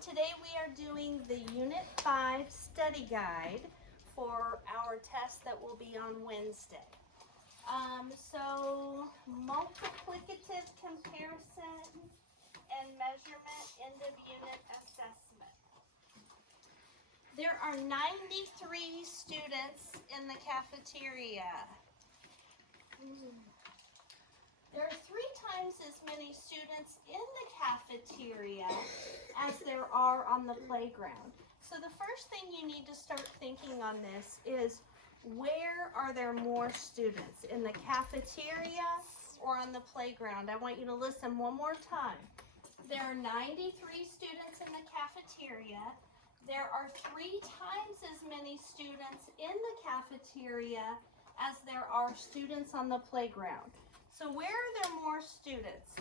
today we are doing the Unit 5 study guide for our test that will be on Wednesday. Multiplicative comparison and measurement end of unit assessment. There are 93 students in the cafeteria. There are 3 times as many students in the cafeteria as there are on the playground. So the first thing you need to start thinking on this is, where are there more students? In the cafeteria or on the playground? I want you to listen one more time. There are 93 students in the cafeteria. There are 3 times as many students in the cafeteria as there are students on the playground. So where are there more students?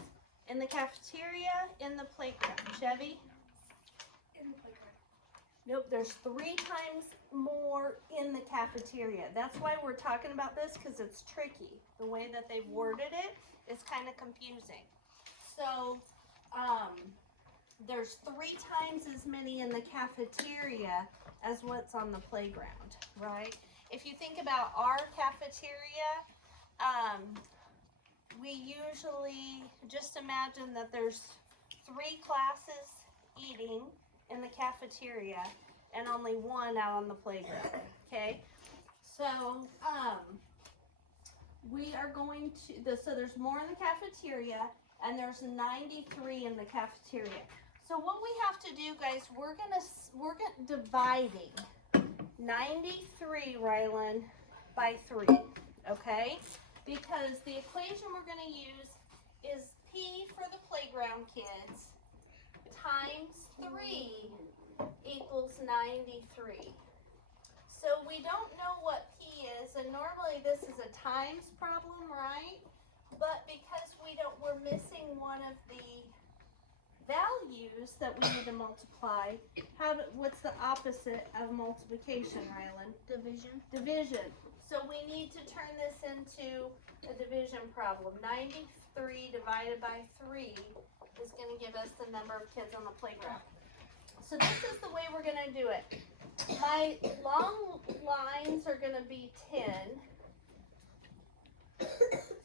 In the cafeteria, in the playground? Chevy? In the playground. Nope, there's 3 times more in the cafeteria. That's why we're talking about this, because it's tricky. The way that they've worded it is kind of confusing. So, there's 3 times as many in the cafeteria as what's on the playground, right? If you think about our cafeteria, we usually just imagine that there's 3 classes eating in the cafeteria and only 1 out on the playground, okay? So, we are going to, so there's more in the cafeteria and there's 93 in the cafeteria. So what we have to do, guys, we're gonna dividing 93, Rylan, by 3, okay? Because the equation we're going to use is P for the playground kids times 3 equals 93. So we don't know what P is, and normally this is a times problem, right? But because we're missing one of the values that we need to multiply, what's the opposite of multiplication, Rylan? Division. Division. So we need to turn this into a division problem. 93 divided by 3 is going to give us the number of kids on the playground. So this is the way we're going to do it. My long lines are going to be 10. So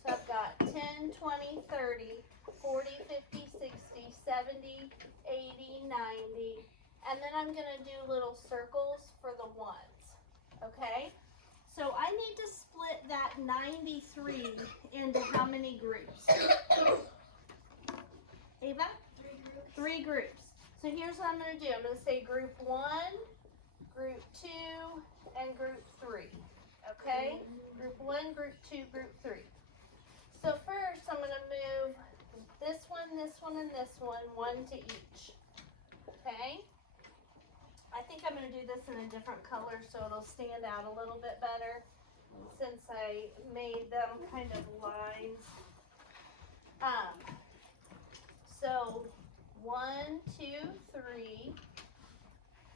I've got 10, 20, 30, 40, 50, 60, 70, 80, 90. And then I'm going to do little circles for the ones. Okay? So I need to split that 93 into how many groups? Ava? 3 groups. So here's what I'm going to do. I'm going to say group 1, group 2, and group 3. Okay? Group 1, group 2, group 3. So first I'm going to move this one, and this one to each. Okay? I think I'm going to do this in a different color so it'll stand out a little bit better, since I made them kind of lines. So 1, 2, 3,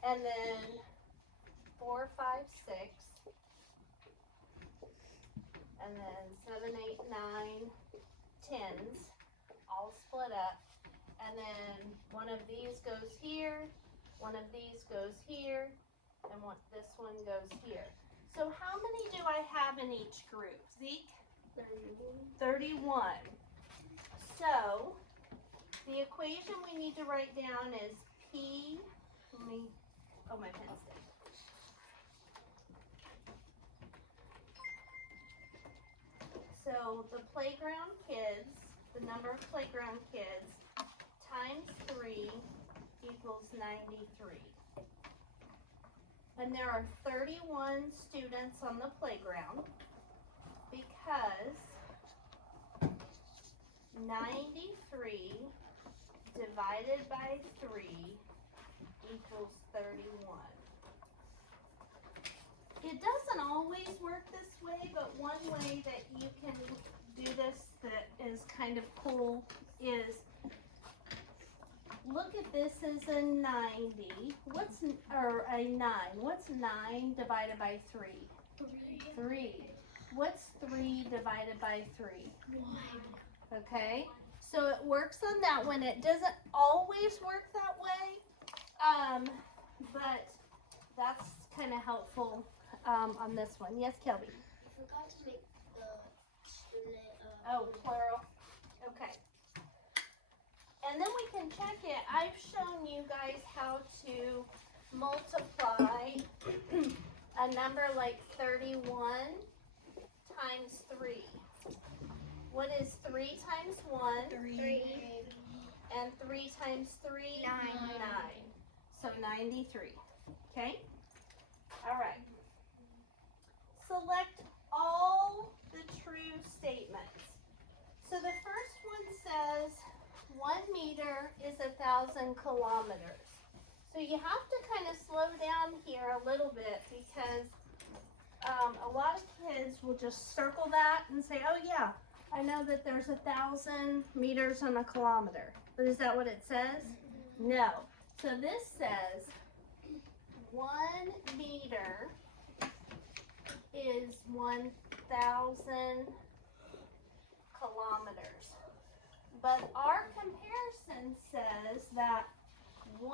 and then 4, 5, 6, and then 7, 8, 9, 10s, all split up, and then one of these goes here, one of these goes here, and this one goes here. So how many do I have in each group? Zeke? 31. So the equation we need to write down is P, my pen's dead. So the playground kids, the number of playground kids, times 3 equals 93. And there are 31 students on the playground, because 93 divided by 3 equals 31. It doesn't always work this way, but one way that you can do this that is kind of cool is, look at this as a 90. Or a 9. What's 9 divided by 3? 3. What's 3 divided by 3? 1. Okay, so it works on that one. It doesn't always work that way, But that's kind of helpful on this one. Yes, Kelby? I forgot to make the student. Oh, plural. Okay. And then we can check it. I've shown you guys how to multiply a number like 31 times 3. What is 3 times 1? 3. And 3 times 3? 9. 9. So 93. Okay? All right. Select all the true statements. So the first one says 1 meter is 1,000 kilometers. So you have to kind of slow down here a little bit because a lot of kids will just circle that and say, oh yeah, I know that there's 1,000 meters in a kilometer. But is that what it says? No. So this says 1 meter is 1,000 kilometers. But our comparison says that 1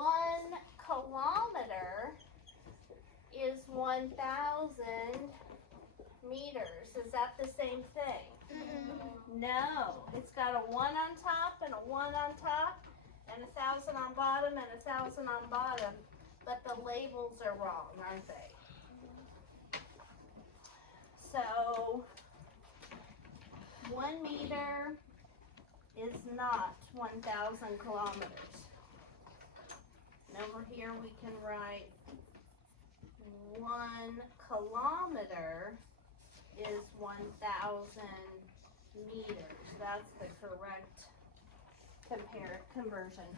kilometer is 1,000 meters. Is that the same thing? No. It's got a 1 on top and a 1 on top and 1,000 on bottom and 1,000 on bottom. But the labels are wrong, aren't they? So 1 meter is not 1,000 kilometers. And over here we can write 1 kilometer is 1,000 meters. That's the correct conversion.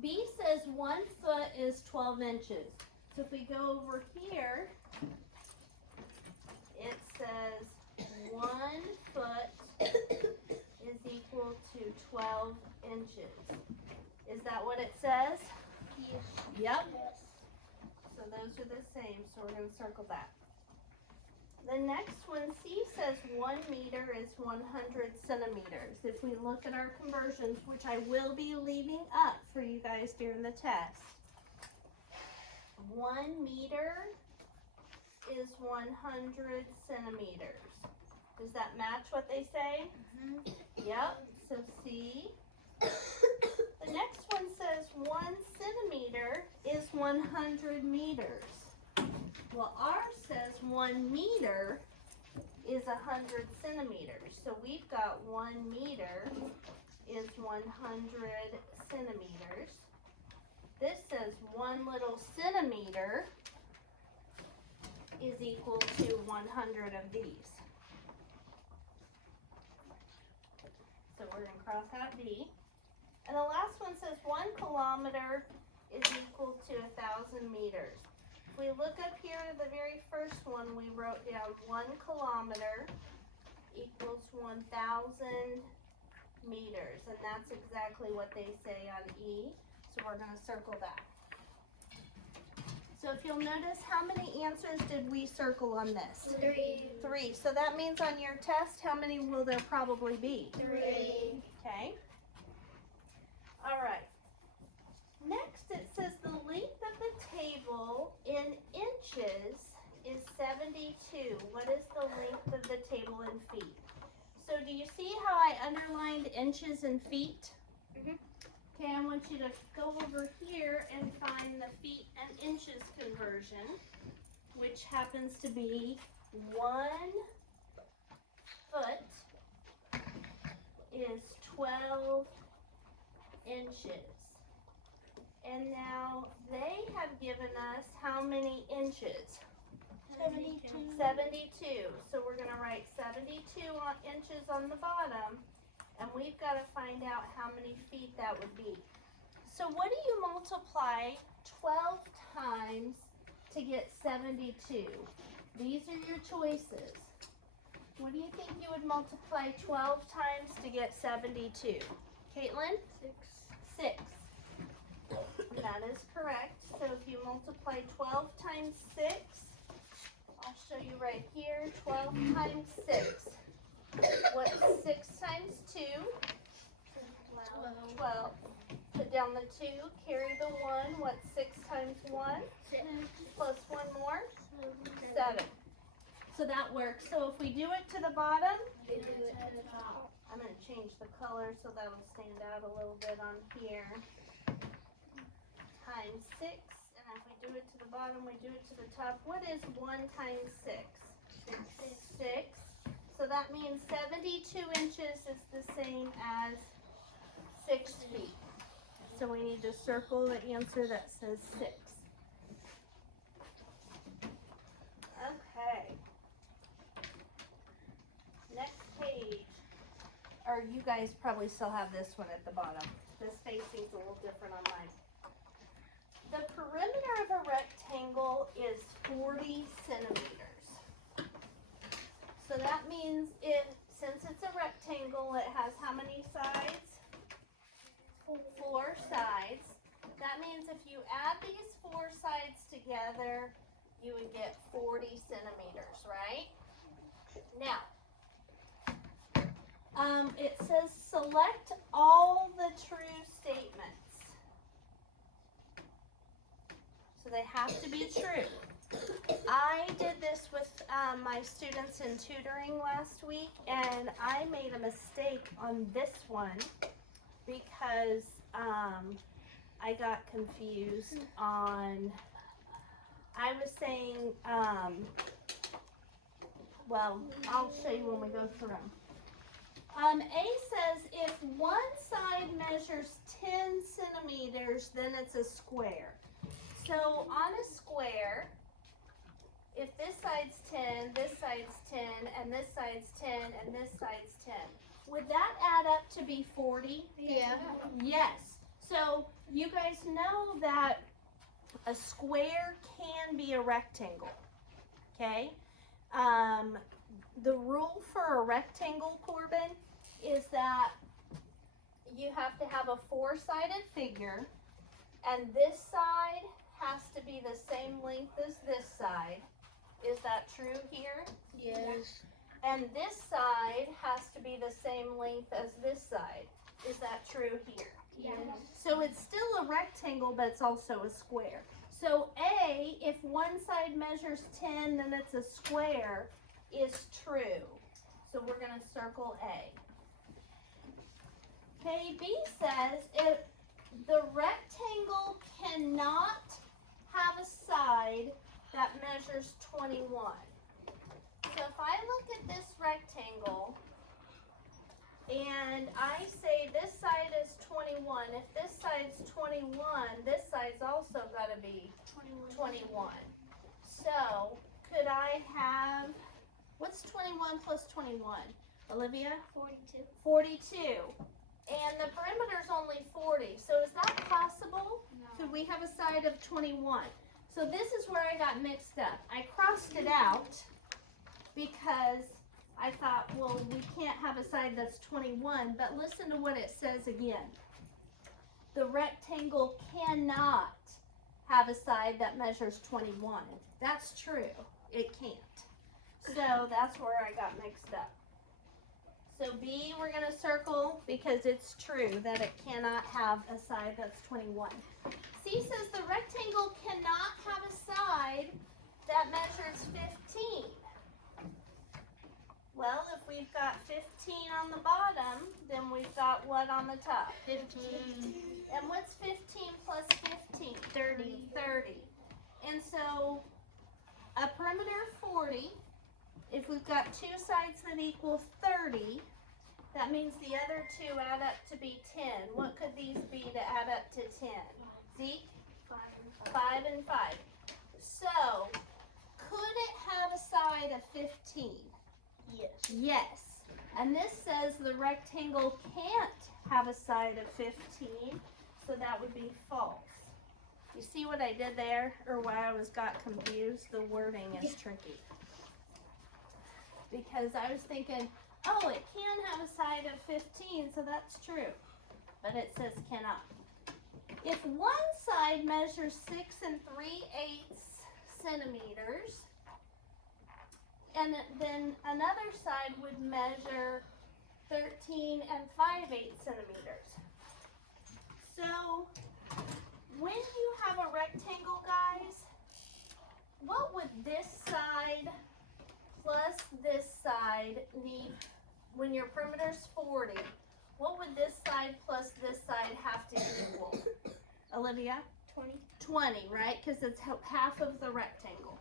B says 1 foot is 12 inches. So if we go over here, it says 1 foot is equal to 12 inches. Is that what it says? Yes. Yep. Yes. So those are the same, so we're going to circle that. The next one, C, says 1 meter is 100 centimeters. If we look at our conversions, which I will be leaving up for you guys during the test, 1 meter is 100 centimeters. Does that match what they say? Yep, so C. The next one says 1 centimeter is 100 meters. Well, ours says 1 meter is 100 centimeters. So we've got 1 meter is 100 centimeters. This says 1 little centimeter is equal to 100 of these. So we're going to cross out D. And the last one says 1 kilometer is equal to 1,000 meters. If we look up here to the very first one, we wrote down 1 kilometer equals 1,000 meters. And that's exactly what they say on E. So we're going to circle that. So if you'll notice, how many answers did we circle on this? 3. 3. So that means on your test, how many will there probably be? 3. Okay. All right. Next, it says the length of the table in inches is 72. What is the length of the table in feet? So do you see how I underlined inches and feet? Mhm. Okay, I want you to go over here and find the feet and inches conversion, which happens to be 1 foot is 12 inches. And now they have given us how many inches? 72. 72. So we're going to write 72 inches on the bottom, and we've got to find out how many feet that would be. So what do you multiply 12 times to get 72? These are your choices. What do you think you would multiply 12 times to get 72? Caitlin? 6. 6. That is correct. So if you multiply 12 times 6, I'll show you right here, 12 times 6. What's 6 times 2? 12. Put down the 2, carry the 1. What's 6 times 1? 6. Plus 1 more? 7. So that works. So if we do it to the bottom, Do it to the top. I'm going to change the color so that'll stand out a little bit on here. Times 6. And if we do it to the bottom, we do it to the top. What is 1 times 6? 6. So that means 72 inches is the same as 6 feet. So we need to circle the answer that says 6. Okay. Next page. Or you guys probably still have this one at the bottom. This spacing's a little different on mine. The perimeter of a rectangle is 40 centimeters. So that means since it's a rectangle, it has how many sides? 4 sides. That means if you add these 4 sides together, you would get 40 centimeters, right? Now, it says select all the true statements. So they have to be true. I did this with my students in tutoring last week, and I made a mistake on this one because I got confused on, I was saying, well, I'll show you when we go through them. A says if one side measures 10 centimeters, then it's a square. So on a square, if this side's 10, this side's 10, and this side's 10, and this side's 10, would that add up to be 40? Yeah. Yes. So you guys know that a square can be a rectangle, okay? The rule for a rectangle, Corbin, is that you have to have a 4-sided figure, and this side has to be the same length as this side. Is that true here? Yes. And this side has to be the same length as this side. Is that true here? Yes. So it's still a rectangle, but it's also a square. So A, if one side measures 10, then it's a square, is true. So we're going to circle A. Okay, B says if the rectangle cannot have a side that measures 21. So if I look at this rectangle and I say this side is 21, if this side's 21, this side's also got to be 21. So could I have, what's 21 plus 21? Olivia? 42. 42. And the perimeter's only 40. So is that possible? No. Could we have a side of 21? So this is where I got mixed up. I crossed it out because I thought, well, we can't have a side that's 21, but listen to what it says again. The rectangle cannot have a side that measures 21. That's true. It can't. So that's where I got mixed up. So B, we're going to circle because it's true that it cannot have a side that's 21. C says the rectangle cannot have a side that measures 15. Well, if we've got 15 on the bottom, then we've got what on the top? 15. And what's 15 plus 15? 30. 30. And so a perimeter of 40, if we've got 2 sides that equal 30, that means the other 2 add up to be 10. What could these be to add up to 10? Zeke? 5 and 5. So, could it have a side of 15? Yes. Yes. And this says the rectangle can't have a side of 15, so that would be false. You see what I did there, or why I got confused? The wording is tricky. Because I was thinking, oh, it can have a side of 15, so that's true. But it says cannot. If one side measures 6 3/8 centimeters, and then another side would measure 13 5/8 centimeters. So what would this side plus this side need, when your perimeter's 40, what would this side plus this side have to equal? Olivia? 20. 20, right? Because it's half of the rectangle.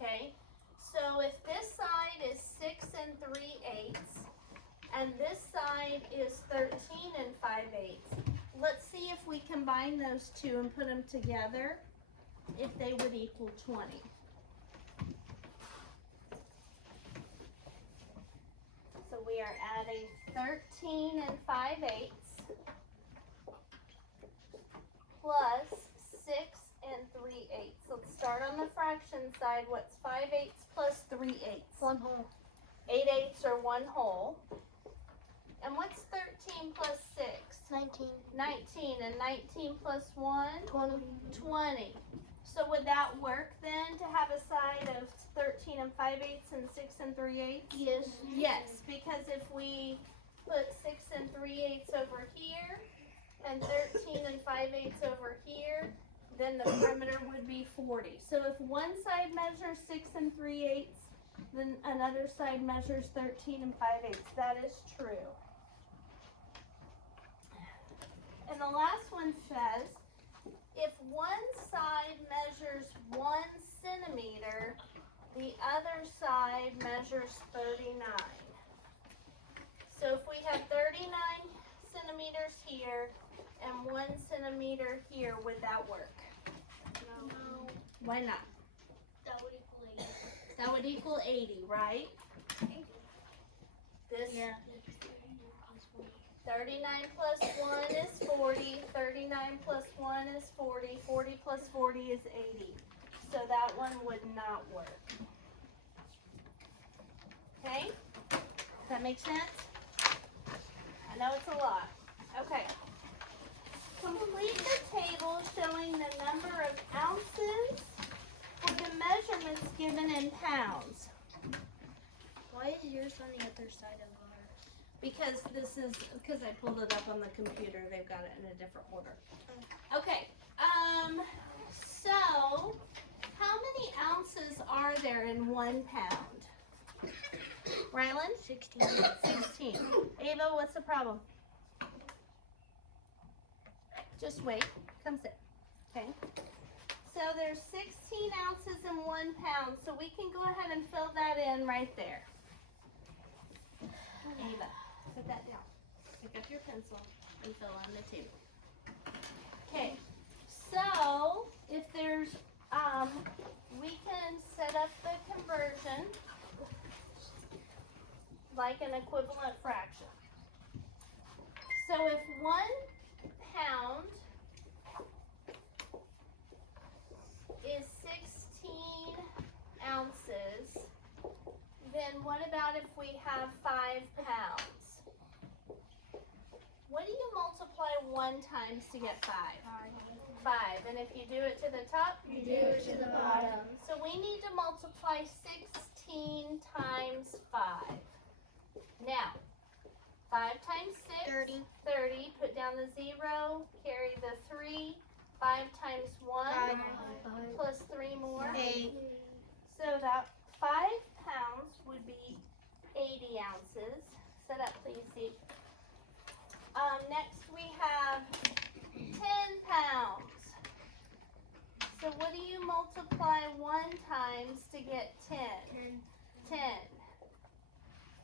Okay? So if this side is 6 3/8 and this side is 13 5/8, let's see if we combine those two and put them together, if they would equal 20. So we are adding 13 5/8 plus 6 3/8. Let's start on the fraction side. What's 5/8 plus 3/8? 1 whole. 8/8 or 1 whole. And what's 13 plus 6? 19. 19. And 19 plus 1? 20. 20. So would that work then, to have a side of 13 5/8 and 6 3/8? Yes. Yes, because if we put 6 3/8 over here and 13 5/8 over here, then the perimeter would be 40. So if one side measures 6 3/8, then another side measures 13 5/8. That is true. And the last one says, if one side measures 1 centimeter, the other side measures 39. So if we have 39 centimeters here and 1 centimeter here, would that work? No. Why not? That would equal 80. That would equal 80, right? This Yeah. 39 plus 1 is 40, 39 plus 1 is 40, 40 plus 40 is 80. So that one would not work. Okay? Does that make sense? I know it's a lot. Okay. Complete the table showing the number of ounces for the measurements given in pounds. Why is yours on the other side of ours? Because because I pulled it up on the computer, they've got it in a different order. Okay, so how many ounces are there in 1 pound? Rylan? 16. 16. Ava, what's the problem? Just wait, come sit, okay? So there's 16 ounces in 1 pound, so we can go ahead and fill that in right there. Ava, put that down. Pick up your pencil and fill on the table. Okay, so if there's, we can set up the conversion like an equivalent fraction. So if 1 pound is 16 ounces, then what about if we have 5 pounds? What do you multiply 1 times to get 5? 5. And if you do it to the top? You do it to the bottom. So we need to multiply 16 times 5. Now, 5 times 6? 30. 30. Put down the 0, carry the 3. 5 times 1 plus 3 more. 8. So that 5 pounds would be 80 ounces. Set up, please, Steve. Next we have 10 pounds. So what do you multiply 1 times to get 10? 10.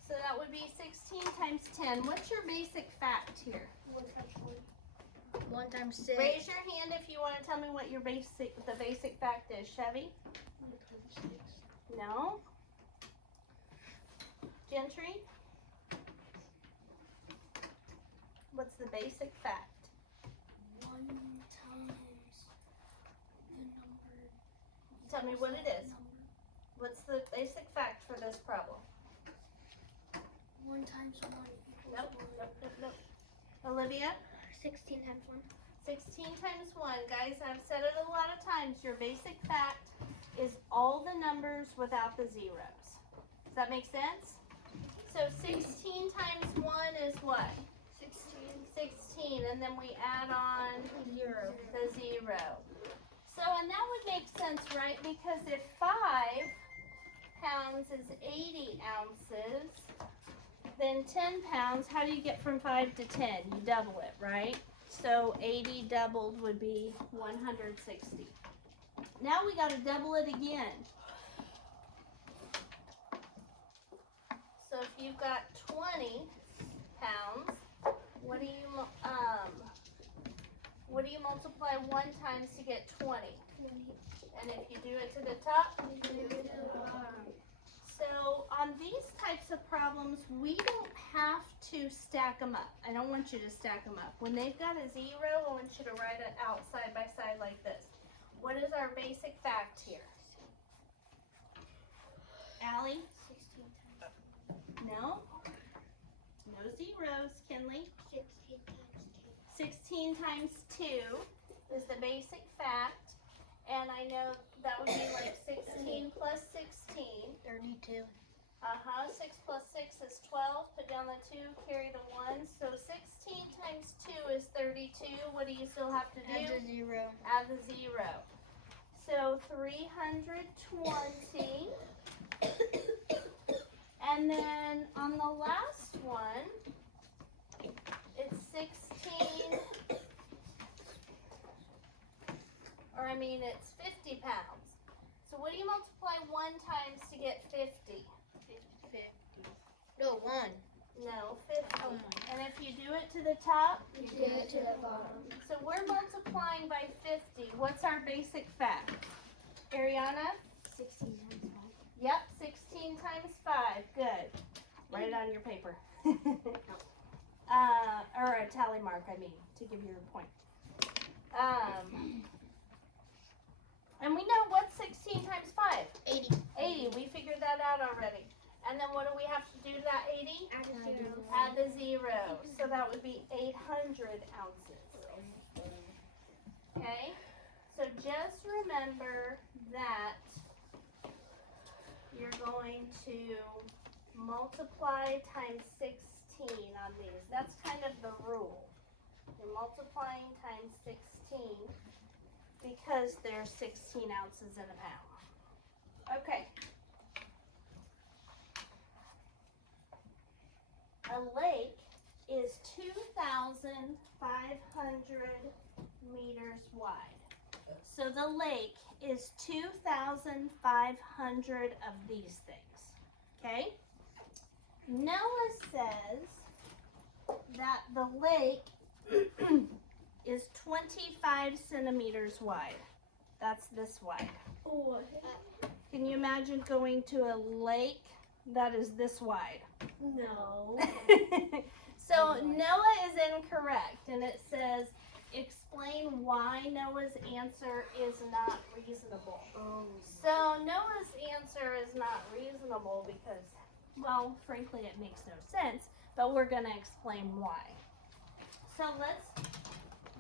So that would be 16 times 10. What's your basic fact here? 1 times 6. Raise your hand if you want to tell me what your the basic fact is. Chevy? No. Gentry? What's the basic fact? 1 times the number. Tell me what it is. What's the basic fact for this problem? 1 times 1 equals Nope, 1. nope, nope, nope. Olivia? 16 times 1. 16 times 1. Guys, I've said it a lot of times. Your basic fact is all the numbers without the zeros. Does that make sense? So 16 times 1 is what? 16, and then we add on 0. the 0. So, and that would makes sense, right? Because if 5 pounds is 80 ounces, then 10 pounds, how do you get from 5 to 10? You double it, right? So 80 doubled would be 160. Now we got to double it again. So if you've got 20 pounds, what do you multiply 1 times to get 20? And if you do it to the top, so on these types of problems, we don't have to stack them up. I don't want you to stack them up. When they've got a 0, I want you to write it out side by side like this. What is our basic fact here? Allie? 16 times. No? No zeros, Kinley. 16 times 2. 16 times 2 is the basic fact. And I know that would be like 16 plus 16. 32. 6 plus 6 is 12. Put down the 2, carry the 1. So 16 times 2 is 32. What do you still have to do? Add the 0. Add the 0. So 320. And then on the last one, it's 16. It's 50 pounds. So what do you multiply 1 times to get 50? 50. No, 1. No, 50. And if you do it to the top, You do it to the bottom. so we're multiplying by 50. What's our basic fact? Ariana? 16 times 5. Yep, 16 times 5. Good. Write it on your paper. Or a tally mark, I mean, to give you a point. And we know what's 16 times 5? 80. 80. We figured that out already. And then what do we have to do to that 80? Add a 0. Add the 0. So that would be 800 ounces. Okay? So just remember that you're going to multiply times 16 on these. That's kind of the rule. You're multiplying times 16 because there's 16 ounces in a pound. Okay. A lake is 2,500 meters wide. So the lake is 2,500 of these things. Okay? Noah says that the lake is 25 centimeters wide. That's this wide. Oh, Can you imagine going to a lake that is this wide? no. So Noah is incorrect, and it says, explain why Noah's answer is not reasonable. So Noah's answer is not reasonable because, well, frankly, it makes no sense, but we're going to explain why. So let's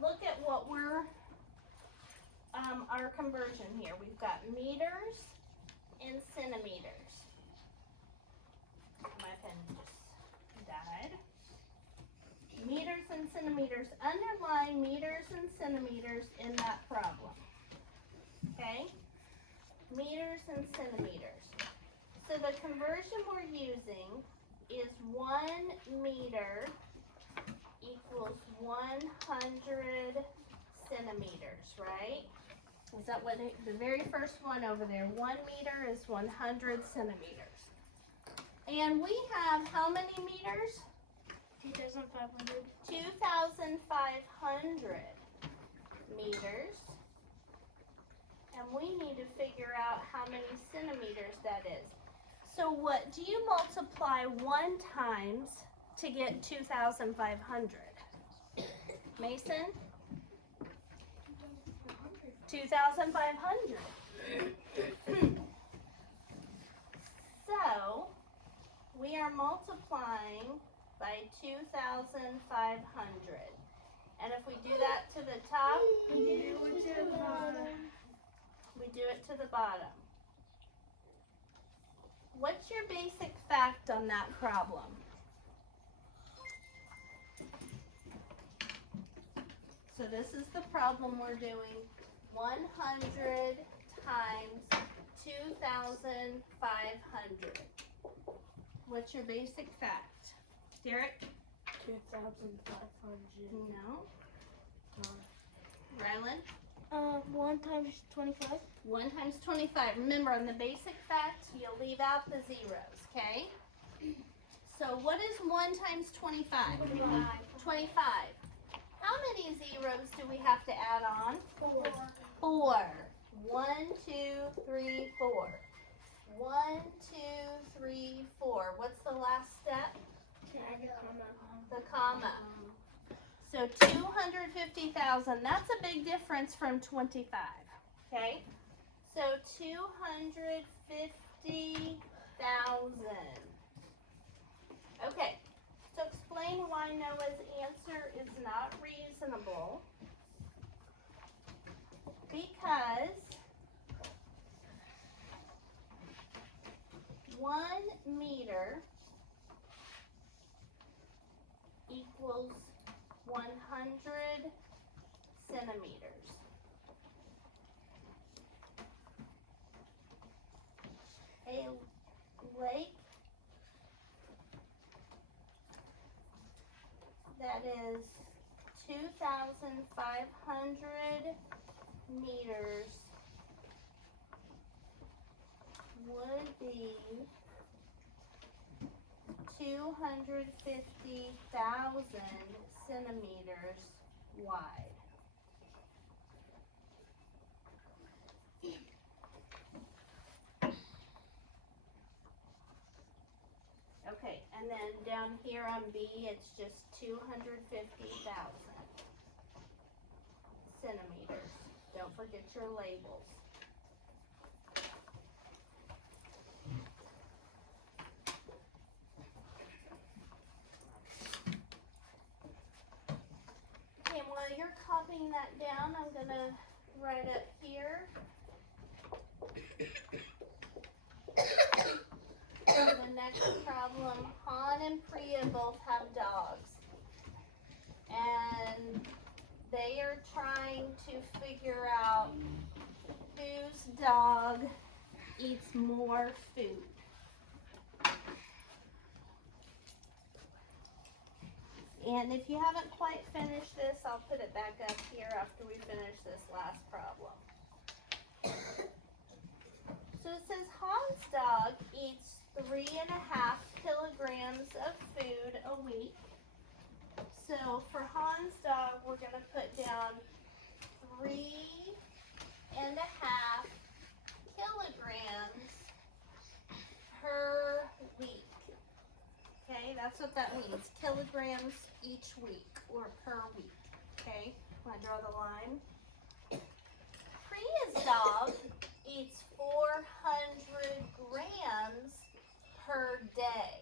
look at what we're, our conversion here. We've got meters and centimeters. My pen just died. Meters and centimeters. Underline meters and centimeters in that problem. Okay? Meters and centimeters. So the conversion we're using is 1 meter equals 100 centimeters, right? Is that what the very first one over there? 1 meter is 100 centimeters. And we have how many meters? 2,500. 2,500 meters. And we need to figure out how many centimeters that is. So what do you multiply 1 times to get 2,500? Mason? 2,500. So we are multiplying by 2,500. And if we do that to the top, we do it to the bottom. What's your basic fact on that problem? So this is the problem we're doing. 100 times 2,500. What's your basic fact? Derek? 2,500. No. Rylan? 1 times 25. 1 times 25. Remember, on the basic fact, you'll leave out the zeros, okay? So what is 1 times 25? 25. How many zeros do we have to add on? 4. 4. 1, 2, 3, 4. 1, 2, 3, 4. What's the last step? The comma. So 250,000. That's a big difference from 25. Okay? So 250,000. Okay. So explain why Noah's answer is not reasonable. Because 1 meter equals 100 centimeters. A lake that is 2,500 meters would be 250,000 centimeters wide. Okay, and then down here on B, it's just 250,000 centimeters. Don't forget your labels. Okay, and while you're copying that down, I'm gonna write up here. For the next problem, Han and Priya both have dogs. And they are trying to figure out whose dog eats more food. And if you haven't quite finished this, I'll put it back up here after we finish this last problem. So it says Han's dog eats 3.5 kilograms of food a week. So for Han's dog, we're going to put down 3.5 kilograms per week. Okay, that's what that means. Kilograms each week or per week. Okay, want to draw the line? Priya's dog eats 400 grams per day.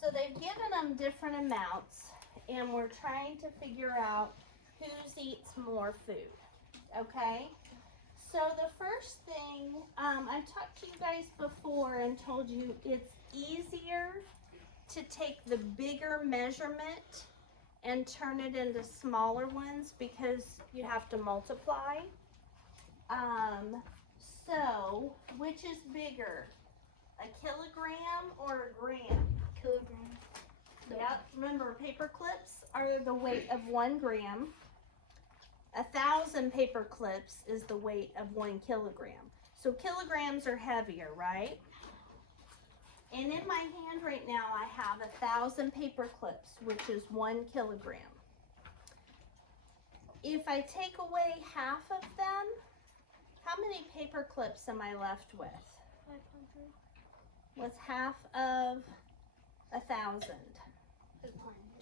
So they've given them different amounts, and we're trying to figure out whose eats more food. Okay? So the first thing, I've talked to you guys before and told you it's easier to take the bigger measurement and turn it into smaller ones because you have to multiply. So which is bigger, a kilogram or a gram? Kilogram. Yep. Remember, paper clips are the weight of 1 gram. 1,000 paper clips is the weight of 1 kilogram. So kilograms are heavier, right? And in my hand right now, I have 1,000 paper clips, which is 1 kilogram. If I take away half of them, how many paper clips am I left with? 500. What's half of 1,000?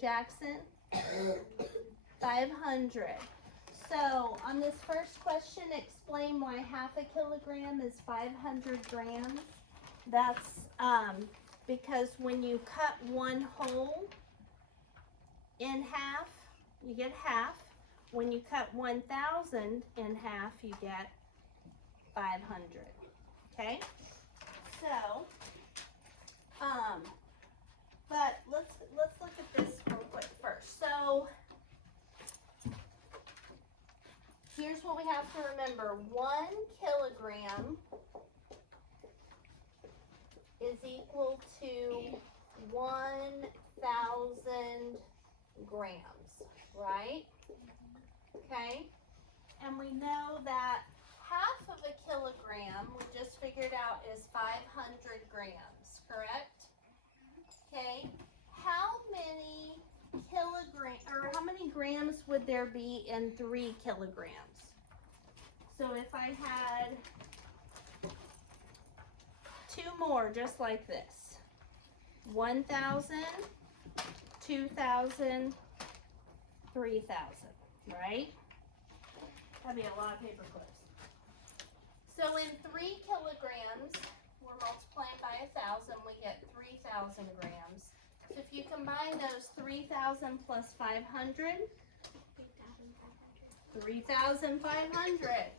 Jackson? 500. So on this first question, explain why half a kilogram is 500 grams. That's because when you cut one whole in half, you get half. When you cut 1,000 in half, you get 500. Okay? So, but let's look at this real quick first. So here's what we have to remember. 1 kilogram is equal to 1,000 grams, right? Okay? And we know that half of a kilogram, we just figured out, is 500 grams, correct? Okay? How many how many grams would there be in 3 kilograms? So if I had 2 more just like this, 1,000, 2,000, 3,000, right? That'd be a lot of paper clips. So in 3 kilograms, we're multiplying by 1,000, we get 3,000 grams. So if you combine those 3,000 plus 500, 3,500.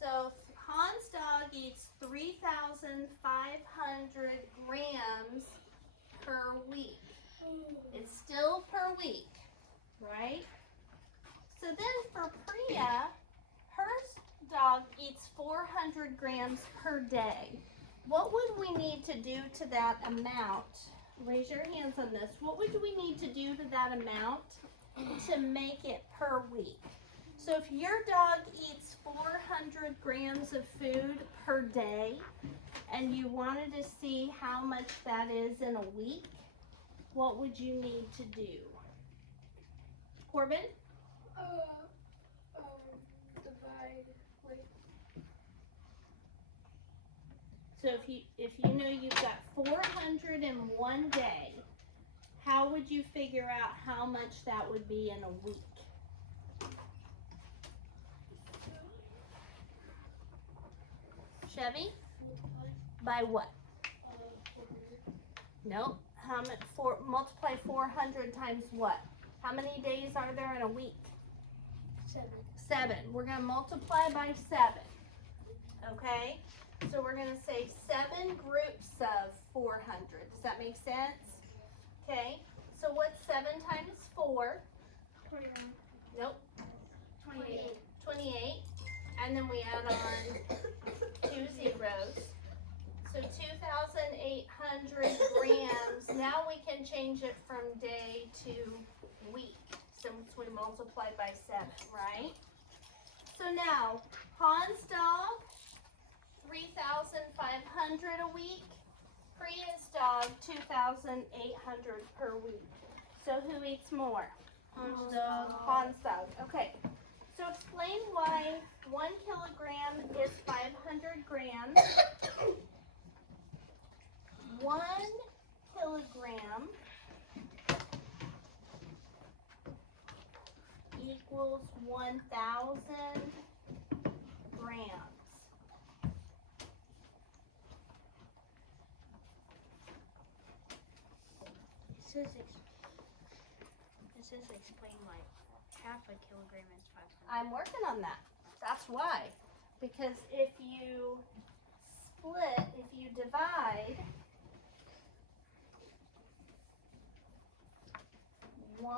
So Hans' dog eats 3,500 grams per week. It's still per week, right? So then for Priya, her dog eats 400 grams per day. What would we need to do to that amount? Raise your hands on this. What would we need to do to that amount to make it per week? So if your dog eats 400 grams of food per day and you wanted to see how much that is in a week, what would you need to do? Corbin? Divide, wait. So if you know you've got 400 in one day, how would you figure out how much that would be in a week? Chevy? By what? Nope. How much? Multiply 400 times what? How many days are there in a week? 7. 7. We're going to multiply by 7. Okay? So we're going to say 7 groups of 400. Does that make sense? Okay. So what's 7 times 4? 29. Nope. 28. 28. And then we add on 2 zeros. So 2,800 grams. Now we can change it from day to week since we multiplied by 7, right? So now, Hans' dog, 3,500 a week. Priya's dog, 2,800 per week. So who eats more? Hans' dog. Hans' dog. Okay. So explain why 1 kilogram is 500 grams. 1 kilogram equals 1,000 grams. It says explain like half a kilogram is 500. I'm working on that. That's why. Because if you divide 1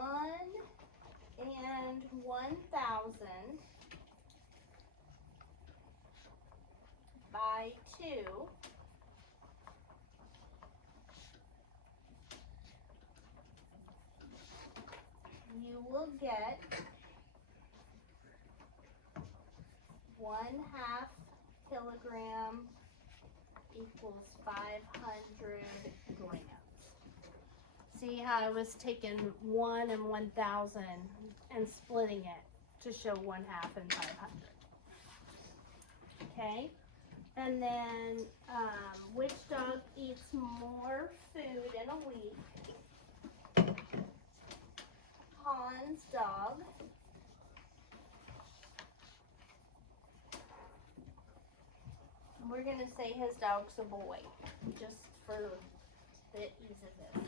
and 1,000 by 2, you will get 1/2 kilogram equals 500 grams. See how I was taking 1 and 1,000 and splitting it to show 1/2 and 500. Okay? And then, which dog eats more food in a week? Hans' dog. We're going to say his dog's a boy, just for the ease of this.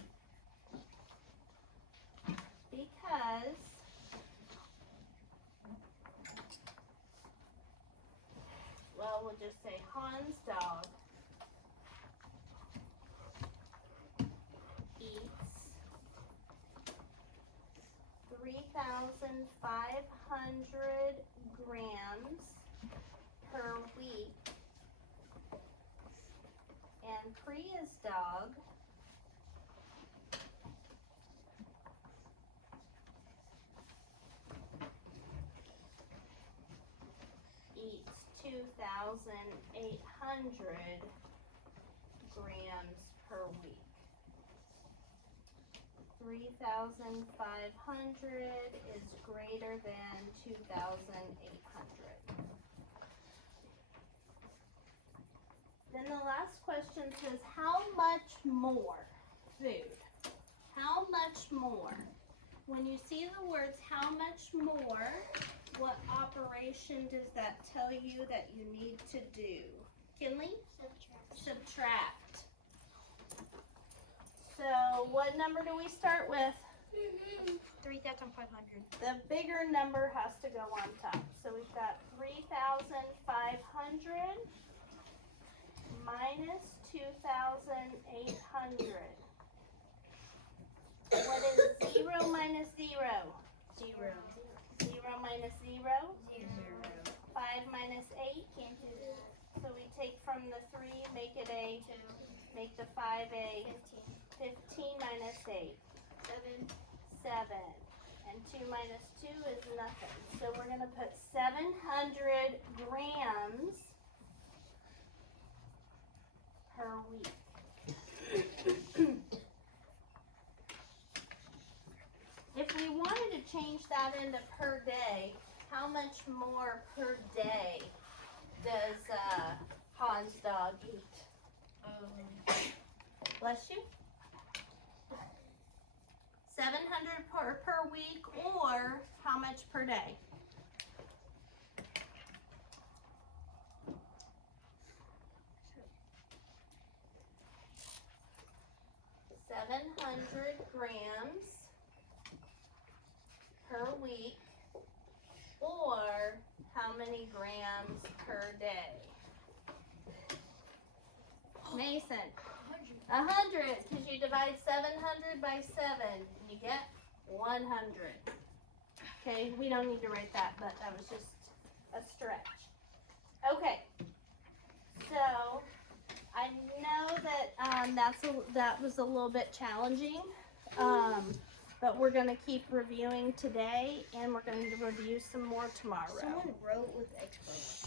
Because we'll just say Hans' dog eats 3 3,500 grams per week. And Priya's dog eats 2,800 grams per week. 3,500 is greater than 2,800. Then the last question says, how much more food? How much more? When you see the words, how much more, what operation does that tell you that you need to do? Kinley? Subtract. So what number do we start with? 3,500. The bigger number has to go on top. So we've got 3,500 minus 2,800. What is 0 minus 0? 0. 0 minus 0? 5 minus 8? Can't do So we take from the 3, make it a, make the 5 a 15 minus 8. 7. And 2 minus 2 is nothing. So we're going to put 700 grams per week. If we wanted to change that into per day, how much more per day does Han's dog eat? Bless you. 700 per week, or how much per day? grams per week, or how many grams per day? Mason. 100, because you divide 700 by 7, and you get 100. Okay, we don't need to write that, but that was just a stretch. Okay, so I know that that was a little bit challenging, but we're going to keep reviewing today, and we're going to review some more tomorrow. Someone wrote with exponents.